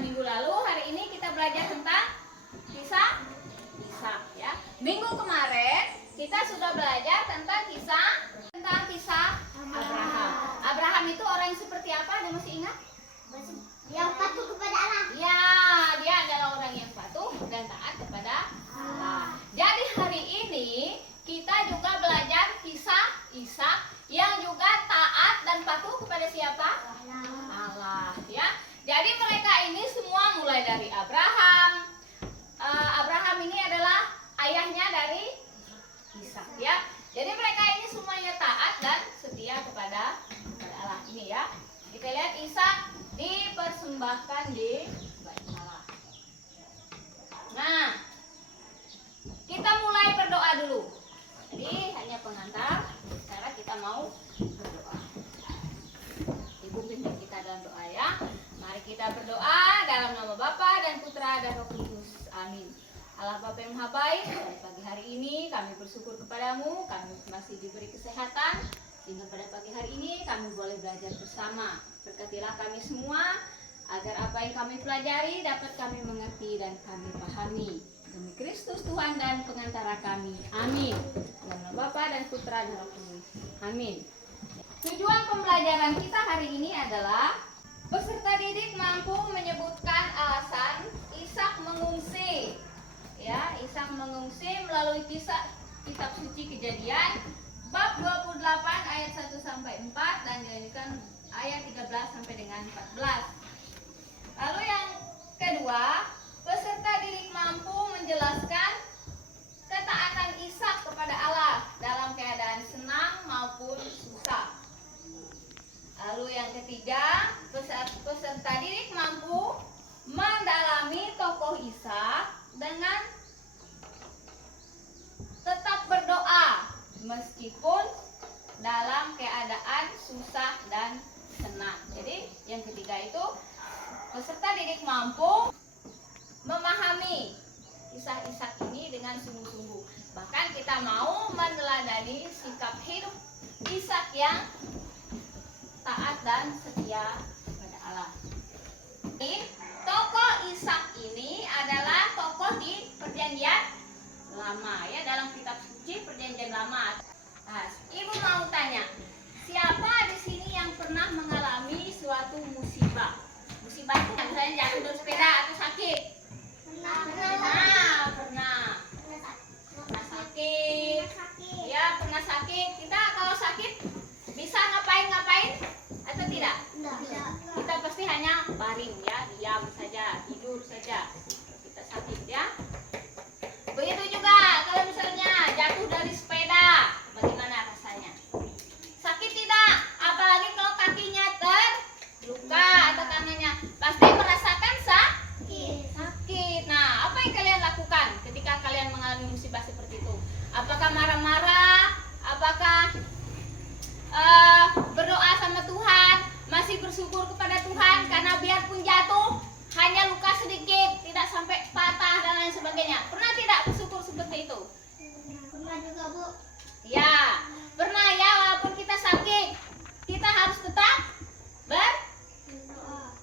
minggu lalu. Hari ini kita belajar tentang kisah Ishak ya. Minggu kemarin kita sudah belajar tentang kisah Abraham. Abraham itu orang yang seperti apa? Ada masih ingat? Yang patuh kepada Allah. Ya, dia adalah orang yang patuh dan taat kepada Allah. Jadi hari ini kita juga belajar kisah Ishak yang juga taat dan patuh kepada siapa? Allah ya. Jadi mereka ini semua mulai dari Abraham. Abraham ini adalah ayahnya dari Ishak ya. Jadi mereka ini semuanya taat dan setia kepada Allah ini ya. Kita lihat Ishak dipersembahkan di Bait Allah. Nah, kita mulai berdoa dulu. Jadi hanya pengantar. Sekarang kita mau berdoa. Ibu pimpin kita dalam doa ya. Mari kita berdoa dalam nama Bapa dan Putra dan Roh Kudus. Amin. Allah Bapa yang Maha Baik, pada pagi hari ini kami bersyukur kepadamu, kami masih diberi kesehatan, sehingga pada pagi hari ini kami boleh belajar bersama. Berkatilah kami semua, agar apa yang kami pelajari dapat kami mengerti dan kami pahami. Demi Kristus Tuhan dan pengantara kami. Amin. Dalam nama Bapa dan Putra dan Roh Kudus. Amin. Tujuan pembelajaran kita hari ini adalah peserta didik mampu menyebutkan alasan Ishak mengungsi. Ya, Ishak mengungsi melalui kisah kitab suci Kejadian bab 28 ayat 1 sampai 4 dan dilanjutkan ayat 13 sampai dengan 14. Lalu yang kedua, peserta didik mampu menjelaskan ketaatan Ishak kepada Allah dalam keadaan senang maupun susah. Lalu yang ketiga, peserta didik mampu mendalami tokoh Ishak dengan tetap berdoa meskipun dalam keadaan susah dan senang. Jadi yang ketiga itu peserta didik mampu memahami kisah Ishak ini dengan sungguh-sungguh. Bahkan kita mau meneladani sikap hidup Ishak yang taat dan setia kepada Allah. Tokoh Ishak ini adalah tokoh di Perjanjian Lama ya, dalam kitab suci Perjanjian Lama. Nah, Ibu mau tanya, siapa di sini yang pernah mengalami suatu musibah? Musibah itu misalnya jatuh dari sepeda atau sakit? Pernah sakit. Ya, pernah sakit. Kita kalau sakit bisa ngapain atau tidak? Kita pasti hanya baring ya, diam saja, tidur saja. Kita sakit ya. Begitu juga kalau misalnya jatuh dari sepeda, bagaimana rasanya? Sakit tidak? Apalagi kalau kakinya terluka atau tangannya, pasti merasakan sakit. Nah, apa yang kalian lakukan ketika kalian mengalami musibah seperti itu? Apakah marah-marah? Apakah berdoa sama Tuhan? Masih bersyukur kepada Tuhan karena biarpun jatuh hanya luka sedikit, tidak sampai patah dan lain sebagainya. Pernah tidak bersyukur seperti itu? Pernah juga, Bu. Ya, pernah ya. Walaupun kita sakit, kita harus tetap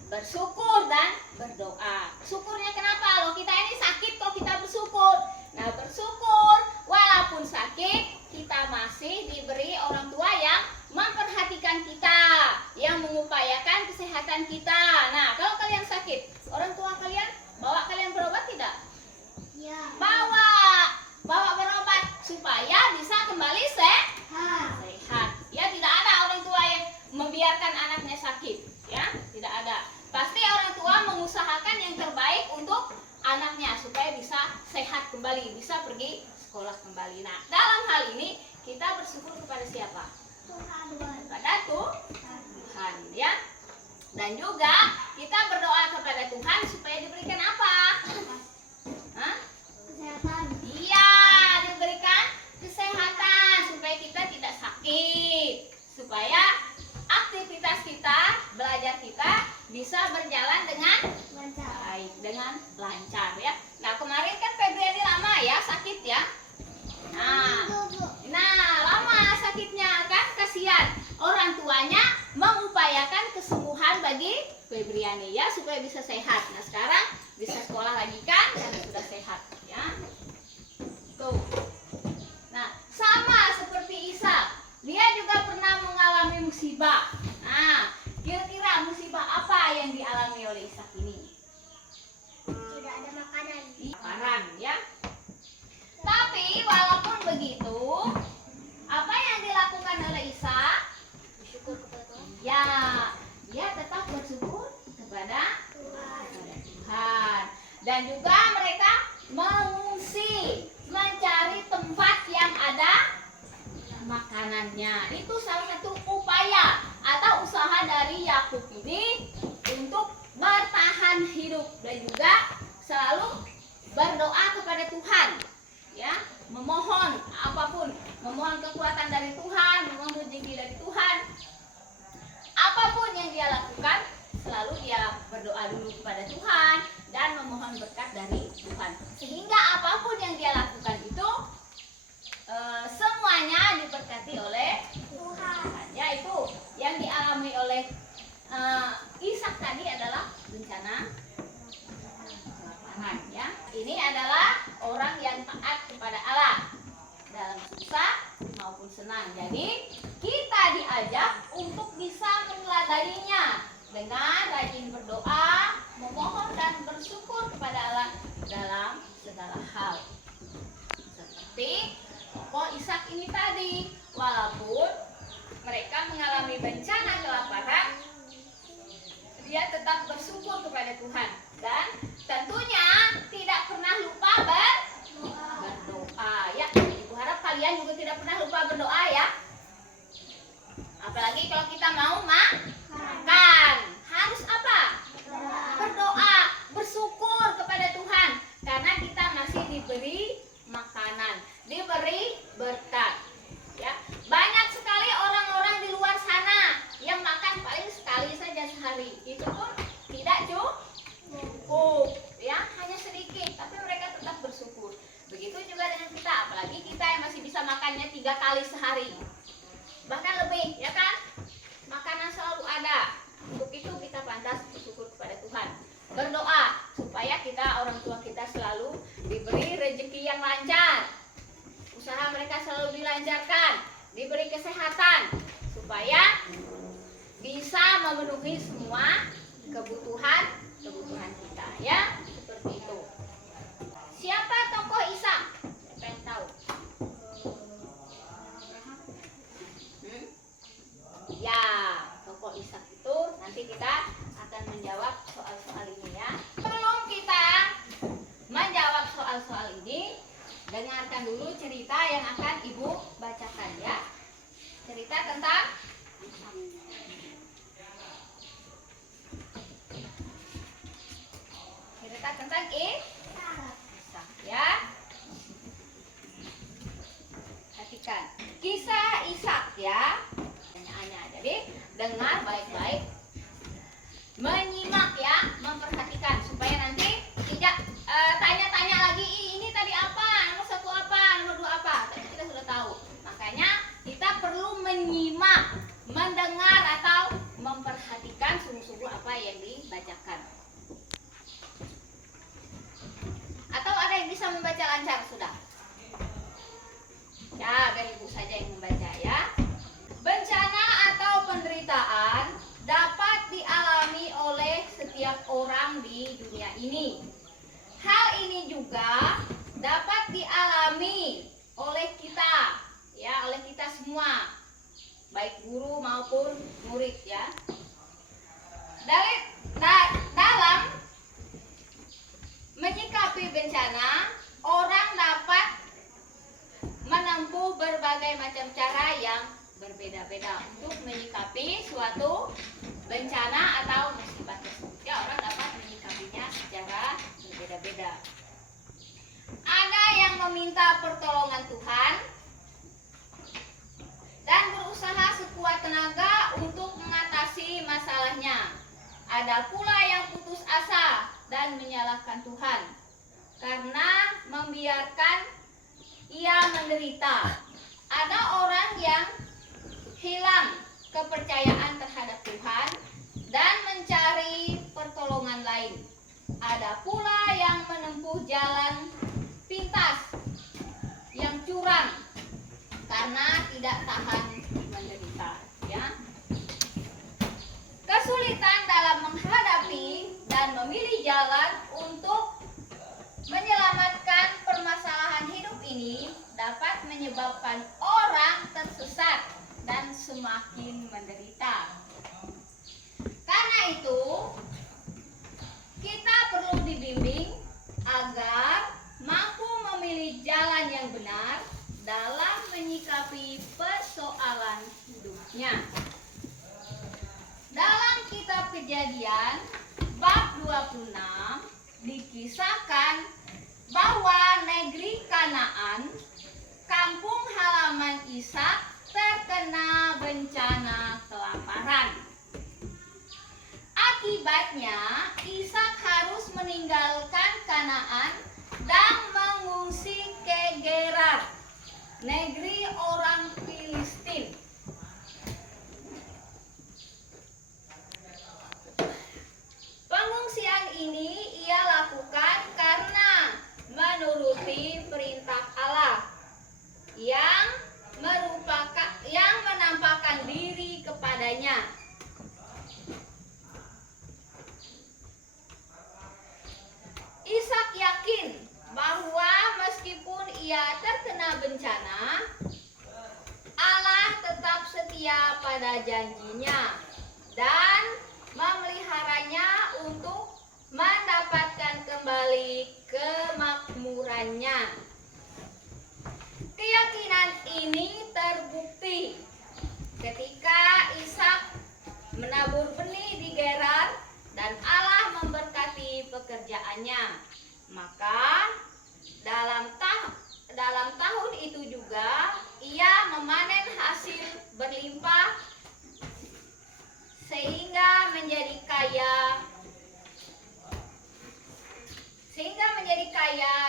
bersyukur dan berdoa. Syukurnya kenapa? Loh, kita ini sakit kok kita bersyukur. Nah, bersyukur walaupun sakit, kita masih diberi orang tua yang memperhatikan kita, yang mengupayakan kesehatan kita. Nah, kalau kalian sakit, orang tua kalian bawa kalian berobat tidak? Ya. Bawa berobat supaya bisa kembali sehat. Ya, tidak ada orang tua yang membiarkan anaknya sakit, ya, tidak ada. Pasti orang tua mengusahakan yang terbaik untuk anaknya supaya bisa sehat kembali, bisa pergi sekolah kembali. Nah, dalam hal ini kita bersyukur kepada siapa? Kepada Tuhan ya. Dan juga kita berdoa kepada Tuhan supaya diberikan apa? Kesehatan. Iya, diberikan kesehatan supaya kita tidak sakit, supaya aktivitas kita, belajar kita bisa berjalan dengan baik, dengan lancar ya. Nah, kemarin kan Februari lama ya sakit ya. Nah, lama sakitnya kan, kasihan. Orang tuanya mengupayakan kesembuhan bagi Febriani ya, supaya bisa bisa sehat. Nah sekarang bisa sekolah lagi kan karena sudah sehat ya. Tuh. Nah sama seperti Ishak, dia juga pernah mengalami musibah. Nah kira-kira musibah apa yang dialami oleh Ishak ini? Tidak ada makanan. Kelaparan ya. Tapi walaupun begitu, apa yang dilakukan oleh Ishak? Bersyukur kepada Tuhan. Ya, dia tetap bersyukur kepada Tuhan. Dan juga mereka mengungsi, mencari tempat yang ada makanannya. Itu salah satu upaya atau usaha dari Yakub ini untuk bertahan hidup dan juga selalu berdoa kepada Tuhan. Ya, memohon apapun, memohon kekuatan dari Tuhan, memohon rezeki dari Tuhan. Apapun yang dia lakukan, selalu dia berdoa dulu kepada Tuhan dan memohon berkat dari Tuhan. Sehingga apapun yang dia lakukan itu semuanya diberkati oleh Tuhan. Yaitu yang dialami oleh Ishak tadi adalah bencana kelaparan. Ya, ini adalah orang yang taat kepada Allah dalam susah maupun senang. Jadi kita diajak untuk bisa meneladaninya dengan rajin berdoa, memohon dan bersyukur kepada Allah dalam segala hal. Seperti tokoh Ishak ini tadi, walaupun mereka mengalami bencana kelaparan, dia tetap bersyukur kepada Tuhan dan tentunya tidak pernah lupa berdoa ya. Ibu harap kalian juga tidak pernah lupa berdoa ya. Apalagi kalau kita mau makan, harus apa? Berdoa, bersyukur kepada Tuhan karena kita masih diberi makanan, diberi berkat. Ya, banyak sekali orang-orang di luar sana yang makan paling sekali saja sehari. Itu pun tidak cukup, ya, hanya sedikit, tapi mereka tetap bersyukur. Begitu juga dengan kita, apalagi kita yang masih bisa makannya 3 kali sehari, bahkan lebih, ya kan? Makanan selalu ada. Untuk itu kita pantas bersyukur kepada Tuhan. Berdoa supaya kita, orang tua kita selalu diberi rezeki yang lancar, usaha mereka selalu dilancarkan, diberi kesehatan supaya bisa memenuhi semua kebutuhan kita, ya, seperti itu. Siapa tokoh Ishak? Siapa yang tahu? Ya, tokoh Ishak itu nanti kita akan menjawab soal-soal ini ya. Sebelum kita menjawab soal-soal ini, dengarkan dulu cerita yang akan Ibu bacakan ya. Cerita tentang Ishak ya. Perhatikan kisah Ishak ya. Pertanyaannya, jadi dengar baik-baik, menyimak ya, memperhatikan supaya nanti tidak tanya-tanya lagi, ini tadi apa, nomor 1 apa, nomor 2 apa, tapi kita sudah tahu. Makanya kita perlu menyimak, mendengar atau memperhatikan sungguh-sungguh apa yang dibacakan. Atau ada yang bisa membaca lancar sudah? Ya, biar Ibu saja yang membaca ya. Bencana atau penderitaan dapat dialami oleh setiap orang di dunia ini. Hal ini juga dapat dialami oleh kita, ya, oleh kita semua, baik guru maupun murid ya. Dalam menyikapi bencana, orang dapat menempuh berbagai macam cara yang berbeda-beda untuk menyikapi suatu bencana atau musibah tersebut. Ya, orang dapat menyikapinya secara berbeda-beda. Ada yang meminta pertolongan Tuhan dan berusaha sekuat tenaga untuk mengatasi masalahnya. Ada pula yang putus asa dan menyalahkan Tuhan karena membiarkan ia menderita. Ada orang yang hilang kepercayaan terhadap Tuhan dan mencari pertolongan lain. Ada pula yang menempuh jalan pintas yang curam karena tidak tahan menderita, ya. Kesulitan dalam menghadapi dan memilih jalan untuk menyelamatkan permasalahan hidup ini dapat menyebabkan orang tersesat dan semakin menderita. Karena itu, kita perlu dibimbing agar mampu memilih jalan yang benar dalam menyikapi persoalan hidupnya. Dalam kitab Kejadian bab 26 dikisahkan bahwa negeri Kanaan, kampung halaman Ishak, terkena bencana kelaparan. Akibatnya, Ishak harus meninggalkan Kanaan dan mengungsi ke Gerar, negeri orang Filistin. Pengungsian ini ia lakukan karena menuruti perintah Allah yang menampakkan diri kepadanya. Ishak yakin bahwa meskipun ia terkena bencana, Allah tetap setia pada janjinya dan memeliharanya untuk mendapatkan kembali kemakmurannya. Keyakinan ini terbukti ketika Ishak menabur benih di Gerar dan Allah memberkati pekerjaannya. Maka dalam tahun itu juga ia memanen hasil berlimpah sehingga menjadi kaya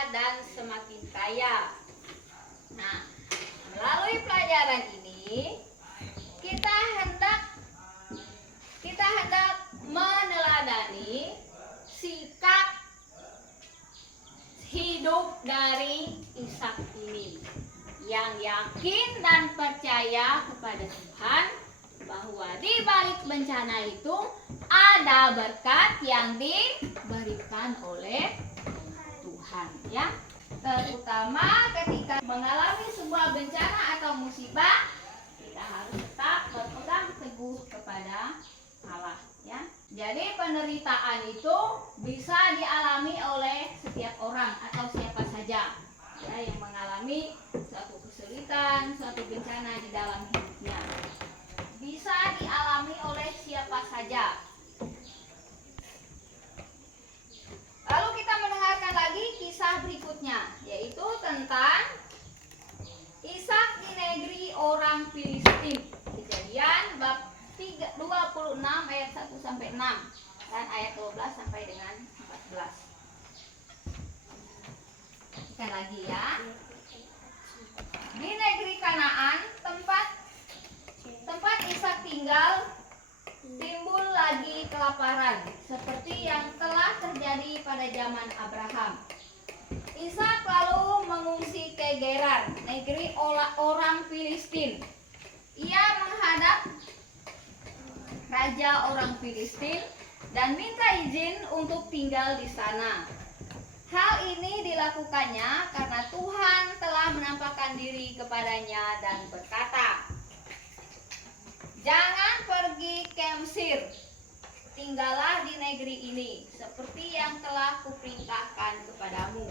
dan semakin kaya. Nah, melalui pelajaran ini kita hendak meneladani sikap hidup dari Ishak ini yang yakin dan percaya kepada Tuhan bahwa di balik bencana itu ada berkat yang diberikan oleh Tuhan, ya. Terutama ketika mengalami sebuah bencana atau musibah, kita harus tetap berpegang teguh kepada Allah, ya. Jadi penderitaan itu bisa dialami oleh setiap orang atau siapa saja, ya, yang mengalami suatu kesulitan, suatu bencana di dalam hidupnya. Bisa dialami oleh siapa saja. Lalu kita mendengarkan lagi kisah berikutnya, yaitu tentang Ishak di negeri orang Filistin. Kejadian bab 26 ayat 1 sampai 6 dan ayat 12 sampai dengan 14. Sekali lagi, ya. Di negeri Kanaan, tempat Ishak tinggal, timbul lagi kelaparan seperti yang telah terjadi pada zaman Abraham. Ishak lalu mengungsi ke Gerar, negeri orang Filistin. Ia menghadap raja orang Filistin dan minta izin untuk tinggal di sana. Hal ini dilakukannya karena Tuhan telah menampakkan diri kepadanya dan berkata, "Jangan pergi ke Mesir, tinggallah di negeri ini, seperti yang telah kuperintahkan kepadamu.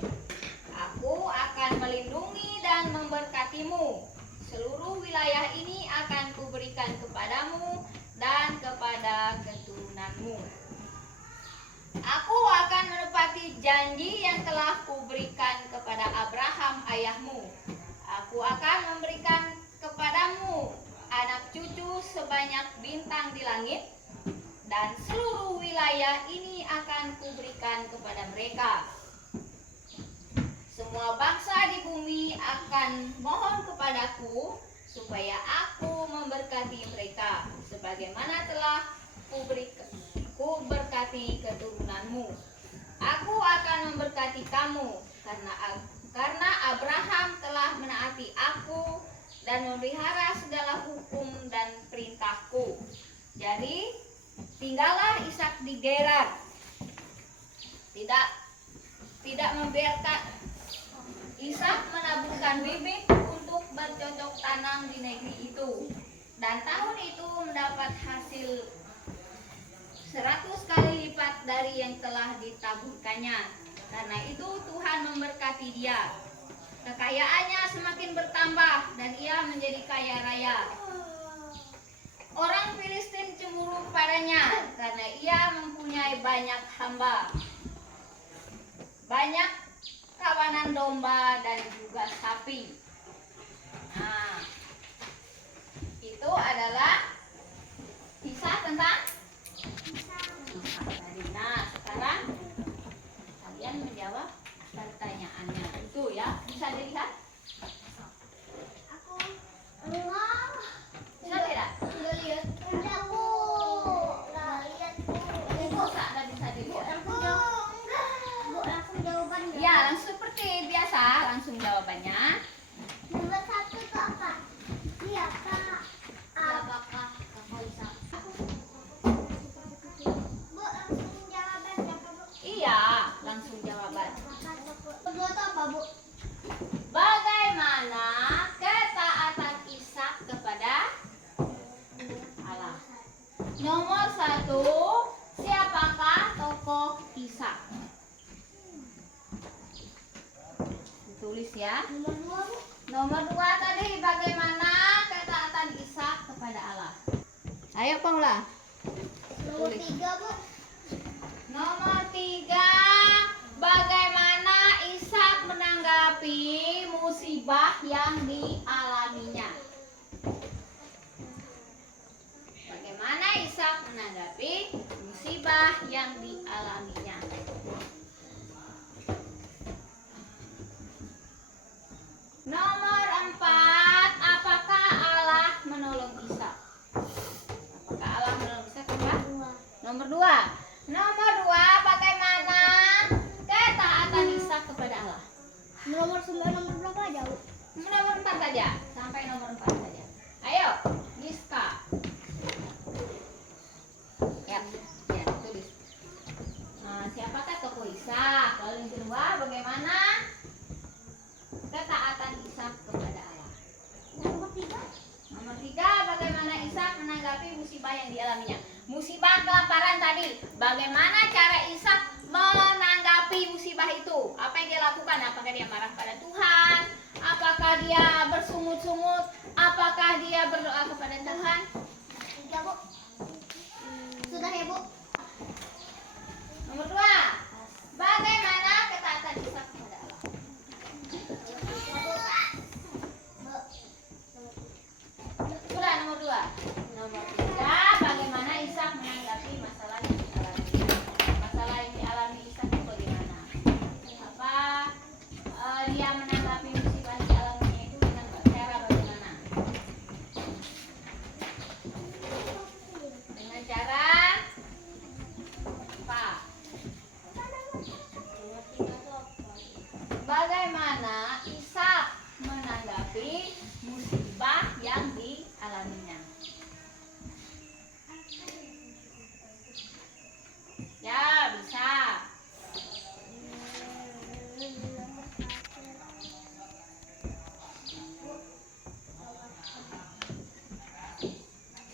Aku akan melindungi dan memberkatimu. Seluruh wilayah ini akan kuberikan kepadamu dan kepada keturunanmu. Aku akan menepati janji yang telah kuberikan kepada Abraham ayahmu. Aku akan memberikan kepadamu anak cucu sebanyak bintang di langit, dan seluruh wilayah ini akan kuberikan kepada mereka. Semua bangsa di bumi akan mohon kepadaku supaya aku memberkati mereka, sebagaimana telah kuberikan Aku berkati keturunanmu. Aku akan memberkati kamu karena Abraham telah menaati aku dan memelihara segala hukum dan perintahku. Jadi tinggallah Ishak di Gerar. Tidak membiarkan Ishak menaburkan bibit untuk bercocok tanam di negeri itu. Dan tahun itu mendapat hasil 100 kali lipat dari yang telah ditaburkannya. Karena itu Tuhan memberkati dia. Kekayaannya semakin bertambah dan ia menjadi kaya raya. Orang Filistin cemburu padanya karena ia mempunyai banyak hamba, banyak kawanan domba dan juga sapi. Nah, itu adalah kisah tentang Ishak tadi. Nah, sekarang kalian menjawab pertanyaannya. Itu ya, bisa dilihat? Aku enggak. Bisa tidak? Enggak lihat. Enggak, Bu. Enggak lihat, Bu. Bisa, bisa dilihat. Langsung jawab. Bu, langsung jawabannya. Ya, langsung seperti biasa, langsung jawabannya. Nomor 1 itu apa? Siapa? Apakah Kakak Ishak? Bu, langsung jawabannya apa, Bu? Iya, langsung jawaban. Kedua itu apa, Bu? Bagaimana ketaatan Ishak kepada Allah? Nomor 1, siapakah tokoh Ishak? Ditulis ya. Nomor 2, Bu. Nomor 2 tadi, bagaimana ketaatan Ishak kepada Allah? Ayo Paula. Nomor 3, Bu. Nomor 3, bagaimana Ishak menanggapi musibah yang dialaminya? Bagaimana Ishak menanggapi musibah yang dialaminya? Nomor 4, apakah Allah menolong Ishak? Apakah Allah menolong Ishak? Nomor 2. Nomor 2, bagaimana ketaatan Ishak kepada Allah? Nomor 9, nomor berapa aja, Bu? Nomor 4 saja, sampai nomor 4 saja. Ayo, Giska. Ya, tulis. Siapakah tokoh Ishak? Lalu yang kedua, bagaimana ketaatan Ishak kepada Allah? Nomor 3. Nomor 3, bagaimana Ishak menanggapi musibah yang dialaminya? Musibah kelaparan tadi, bagaimana cara Ishak menanggapi musibah itu? Apa yang dia lakukan? Apakah dia marah pada Tuhan? Apakah dia bersungut-sungut? Apakah dia berdoa kepada Tuhan? 3, Bu. Sudah ya, Bu? Nomor 2, bagaimana ketaatan Ishak kepada Allah? Sudah nomor 2. Nomor 3, bagaimana Ishak menanggapi masalah yang dialami? Masalah yang dialami Ishak itu bagaimana? Apa dia menanggapi musibah yang dialaminya itu dengan cara bagaimana? Dengan cara apa? Bagaimana Ishak menanggapi musibah yang dialaminya? Ya, bisa.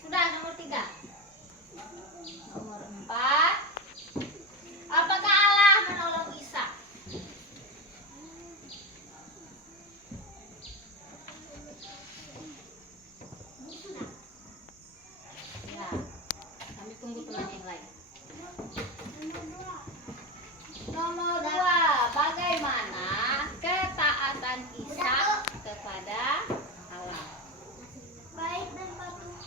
Sudah, nomor 3. Nomor 4, apakah Allah menolong Ishak? Ya, kami tunggu teman yang lain. Nomor 2, bagaimana ketaatan Ishak kepada Allah? Baik dan patuh.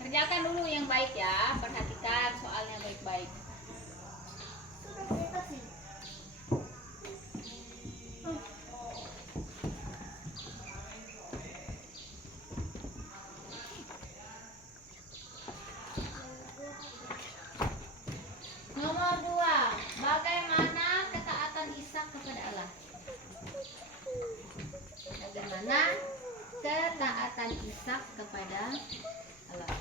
Kerjakan dulu yang baik ya, perhatikan soalnya baik-baik. Sudah saya kasih. kepada Allah.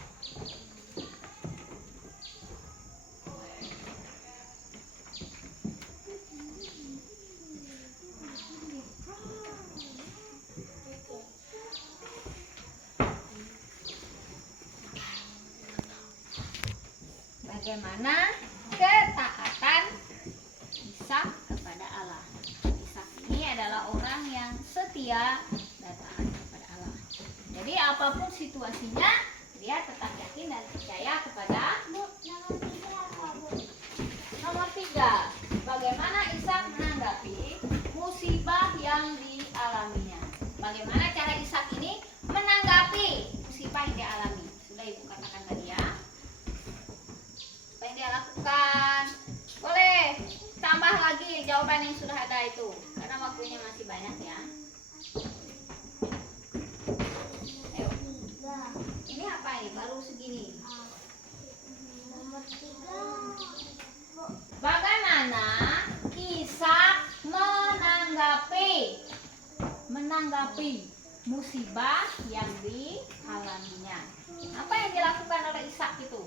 Bagaimana ketaatan Ishak kepada Allah? Ishak ini adalah orang yang setia dan taat kepada Allah. Jadi apapun situasinya, dia tetap yakin dan percaya kepada nomor 3. Bagaimana Ishak menanggapi musibah yang dialaminya? Bagaimana cara Ishak ini menanggapi musibah yang dialami? Sudah Ibu katakan tadi ya. Apa yang dia lakukan? Boleh tambah lagi jawaban yang sudah ada itu, karena waktunya masih banyak ya. Ayo. Ini apa ini? Baru segini. Nomor 3. Bagaimana Ishak menanggapi musibah yang dialaminya? Apa yang dilakukan oleh Ishak itu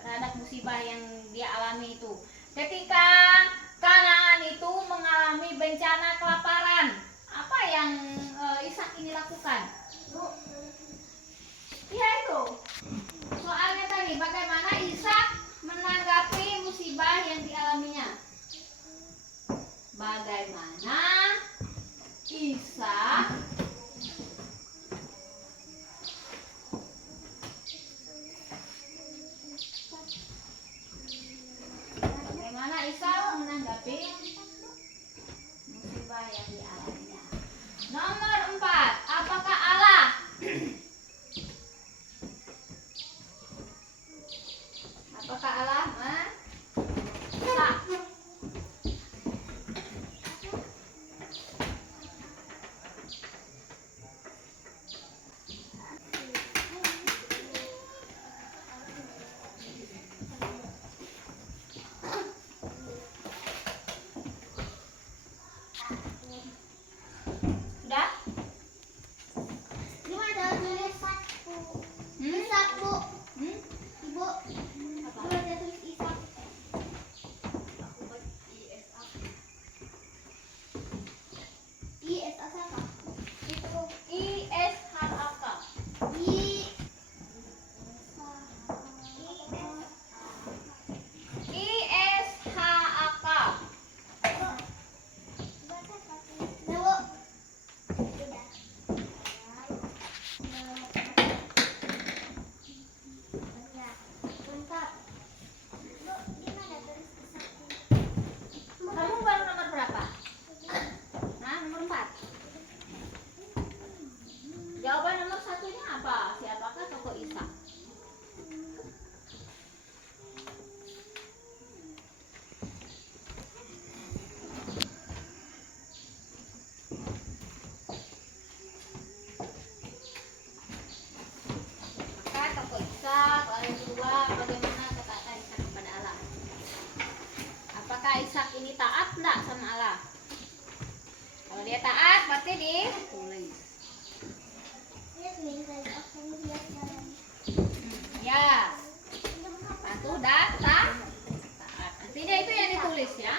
terhadap musibah yang dia alami itu? Ketika Kanaan itu mengalami bencana kelaparan, apa yang Ishak ini lakukan? Iya itu. Soalnya tadi bagaimana Ishak menanggapi musibah yang dialaminya? Bagaimana Ishak menanggapi musibah yang dialaminya? Nomor 4. Apakah Allah menolak? Sudah? Ini ada tulis satu. Ishak, Bu. Ibu. Apa? Ada tulis Ishak. ISA apa? Itu ISHAK. ISHAK. Kamu baru nomor berapa? Nah, nomor 4. Jawaban nomor 1-nya apa? Siapakah tokoh Ishak? Maka tokoh Ishak, lalu kedua, bagaimana ketaatan Ishak kepada Allah? Apakah Ishak ini taat enggak sama Allah? Kalau dia taat, berarti ditulis. Ya. Satu data taat. Artinya itu yang ditulis ya.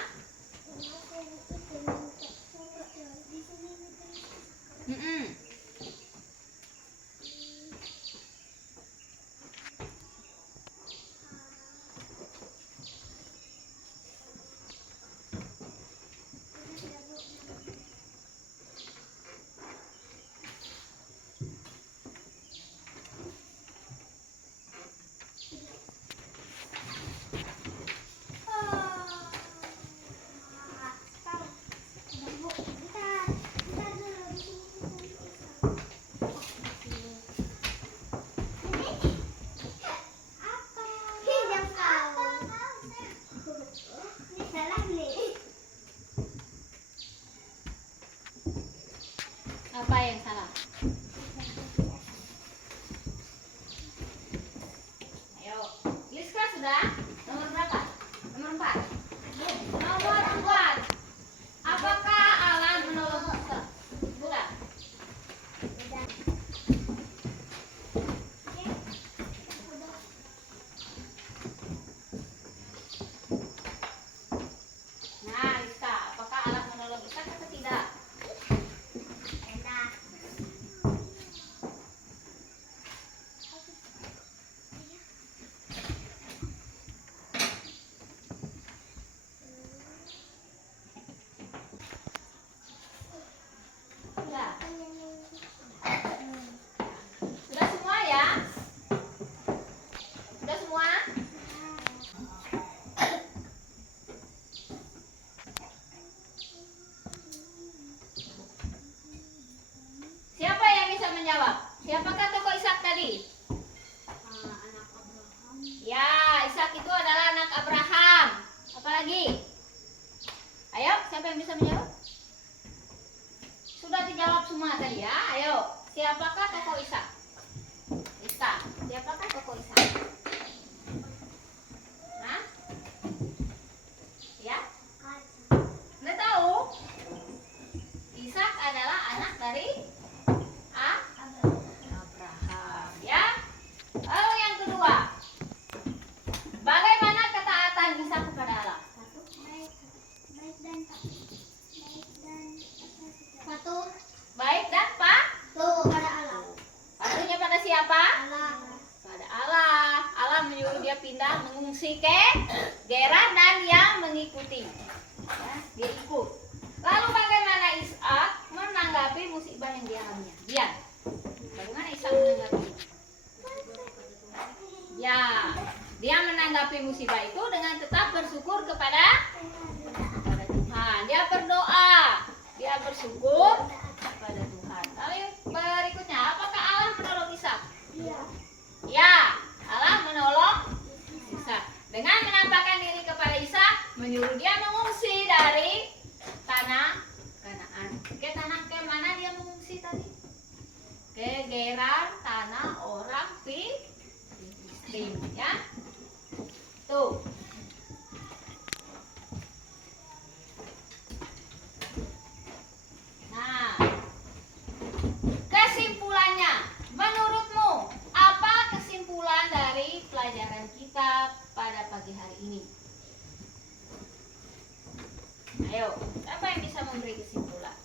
Apa yang salah? Ayo, Liska sudah? Nomor berapa? Nomor 4. Nomor 4. Apakah Allah menolong Musa? Bukan. Siapakah tokoh Ishak tadi? Anak Abraham. Ya, Ishak itu adalah anak Abraham. Apalagi? Ayo, siapa yang bisa menjawab? Sudah dijawab semua tadi ya. Ayo, siapakah tokoh Ishak? Ishak. Siapakah tokoh Ishak? Hah? Ya? Nggak tahu? Ishak adalah anak dari Abraham. Ya. Lalu yang kedua, bagaimana ketaatan Ishak kepada Allah? Baik dan patuh Baik dan pak. kepada Allah. Patuhnya pada siapa? Allah. Pada Allah. Allah menyuruh dia pindah mengungsi ke Gerar dan yang mengikuti. Ya, dia ikut. Lalu bagaimana Ishak menanggapi musibah yang dialaminya? Dia. Bagaimana Ishak menanggapi? Ya, dia menanggapi musibah itu dengan tetap bersyukur kepada Tuhan. Dia berdoa, dia bersyukur kepada Tuhan. Lalu berikutnya, apakah Allah menolong Ishak? Iya. Ya, Allah menolong Ishak dengan menampakkan diri kepada Ishak, menyuruh dia mengungsi dari tanah Kanaan. Ke tanah ke mana dia mengungsi tadi? Ke Gerar, tanah orang Filistin, ya. Tuh. Nah, kesimpulannya, menurutmu apa kesimpulan dari pelajaran kita pada pagi hari ini? Ayo, siapa yang bisa memberi kesimpulan?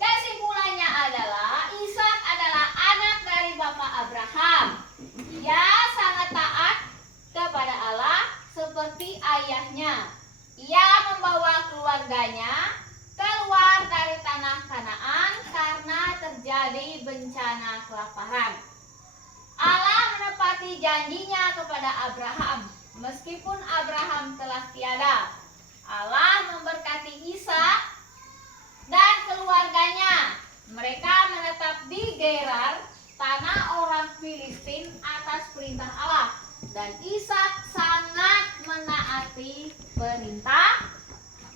Kesimpulannya adalah Ishak adalah anak dari Bapak Abraham. Ia sangat taat kepada Allah seperti ayahnya. Ia membawa keluarganya keluar dari tanah Kanaan karena terjadi bencana kelaparan. Allah menepati janjinya kepada Abraham meskipun Abraham telah tiada. Allah memberkati Ishak dan keluarganya. Mereka menetap di Gerar, tanah orang Filistin atas perintah Allah. Dan Ishak sangat menaati perintah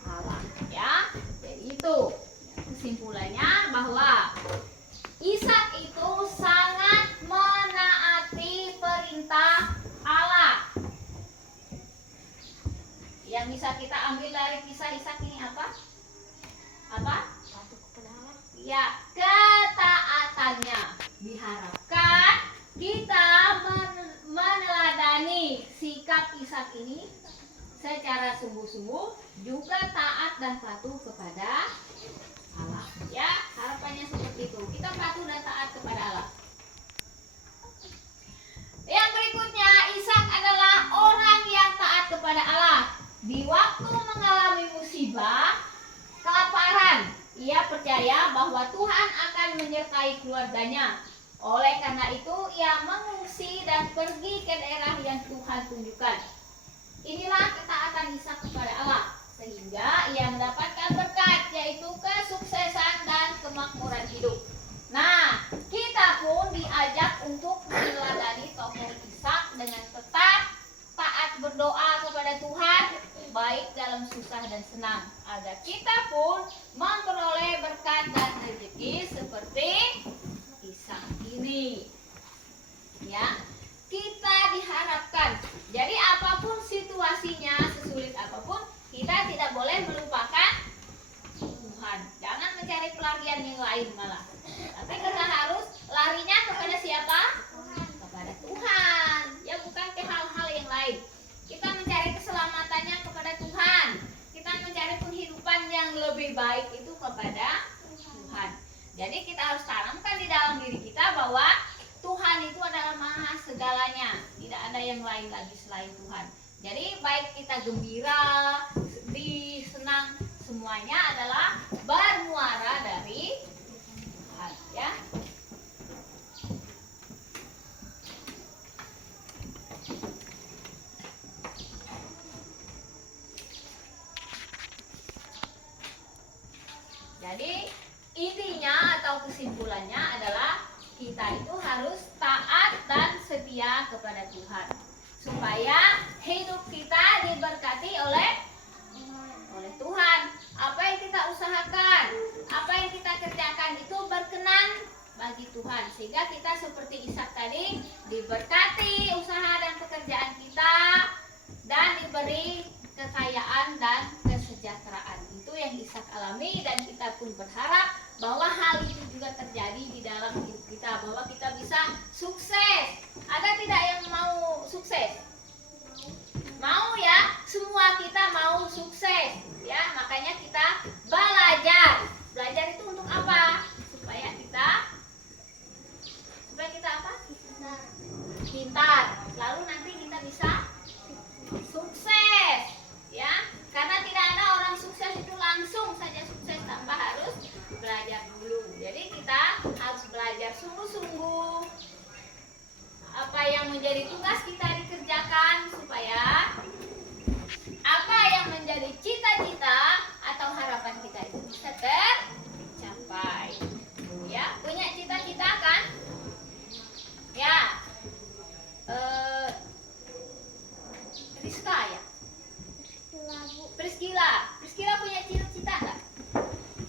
Allah. Ya, jadi itu kesimpulannya bahwa Ishak itu sangat menaati perintah Allah. Yang bisa kita ambil dari kisah Ishak ini apa? Apa? Patuh kepada Allah. Ya, ketaatannya. Diharapkan kita meneladani sikap Ishak ini secara sungguh-sungguh, juga taat dan patuh kepada Allah. Ya, harapannya seperti itu. Kita patuh dan taat kepada Allah. Yang berikutnya, Ishak adalah orang yang taat kepada Allah. Di waktu mengalami musibah, kelaparan, ia percaya bahwa Tuhan akan menyertai keluarganya. Oleh karena itu, ia mengungsi dan pergi ke daerah yang Tuhan tunjukkan. Inilah ketaatan Ishak kepada Allah, sehingga ia mendapatkan berkat, yaitu kesuksesan dan kemakmuran hidup. Nah, kita pun diajak untuk meneladani tokoh Ishak dengan tetap taat berdoa kepada Tuhan, baik dalam susah dan senang, agar kita pun memperoleh berkat dan rezeki seperti Ishak ini. Ya, kita diharapkan. Jadi apapun situasinya, sesulit apapun, kita tidak boleh melupakan Tuhan. Jangan mencari pelarian yang lain malah. Tapi kita harus larinya kepada siapa? Kepada Tuhan. Ya, bukan ke hal-hal yang lain. Kita mencari keselamatannya kepada Tuhan. Kita mencari penghidupan yang lebih baik itu kepada Tuhan. Jadi kita harus tanamkan di dalam diri kita bahwa Tuhan itu adalah maha segalanya. Tidak ada yang lain lagi selain Tuhan. Jadi baik kita gembira, sedih, senang, semuanya adalah bermuara dari Tuhan, ya. Jadi intinya atau kesimpulannya adalah kita itu harus taat dan setia kepada Tuhan supaya hidup kita diberkati oleh Tuhan. Apa yang kita usahakan, apa yang kita kerjakan itu berkenan bagi Tuhan, sehingga kita seperti Ishak tadi diberkati usaha dan pekerjaan kita dan diberi kekayaan dan kesejahteraan. Itu yang Ishak alami, dan kita pun berharap bahwa hal itu juga terjadi di dalam hidup kita, bahwa kita bisa sukses. Ada tidak yang mau sukses? Mau ya, semua kita mau sukses ya, makanya kita belajar. Belajar itu untuk apa? Supaya kita apa? Pintar. Lalu nanti kita bisa sukses ya, karena tidak ada orang sukses itu langsung saja sukses tanpa harus belajar dulu. Jadi kita harus belajar sungguh-sungguh apa yang menjadi tugas kita dikerjakan, supaya apa yang menjadi cita-cita atau harapan kita itu bisa tercapai. Ya, punya cita-cita kan? Ya, Rizka ya? Priscila punya cita-cita nggak?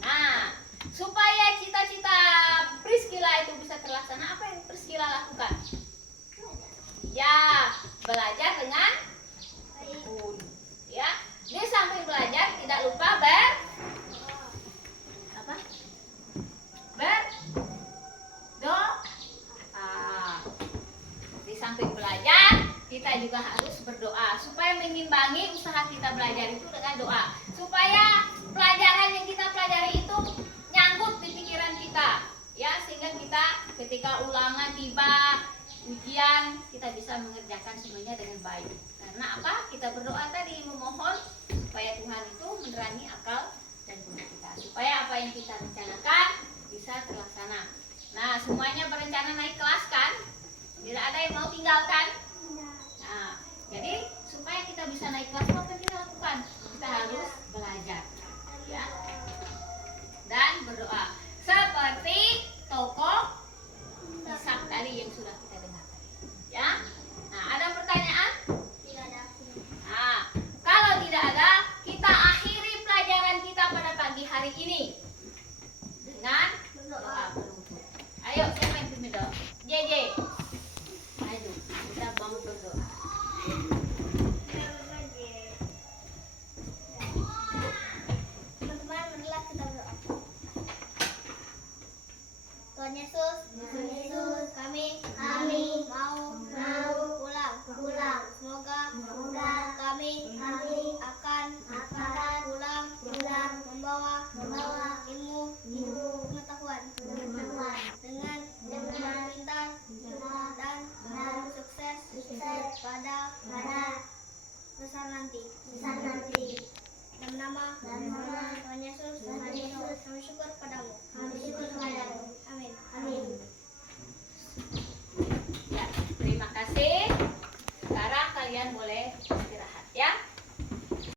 Nah, supaya cita-cita Priscila itu bisa terlaksana, apa yang Priscila lakukan? Ya, belajar dengan tekun. Ya, dia sambil belajar tidak lupa di samping belajar kita juga harus berdoa supaya mengimbangi usaha kita belajar itu dengan doa, supaya pelajaran yang kita pelajari itu nyangkut di pikiran kita ya, sehingga kita ketika ulangan tiba, ujian, kita bisa mengerjakan semuanya dengan baik. Karena apa? Kita berdoa tadi, memohon supaya Tuhan itu menerangi akal dan hati kita, supaya apa yang kita rencanakan bisa terlaksana. Nah, semuanya berencana naik kelas kan? Tidak ada yang mau tinggalkan. Nah, jadi supaya kita bisa naik kelas, apa yang kita lakukan? Kita harus belajar ya, dan berdoa seperti tokoh Ishak tadi yang sudah kita dengar ya. Nah, ada pertanyaan? Tidak ada. Nah, kalau tidak ada, kita akhiri pelajaran kita pada pagi hari ini dengan doa penutup. Ayo, siapa yang pimpin doa? JJ. Ayo, kita mau berdoa. Teman-teman, marilah kita berdoa. Tuhan Yesus,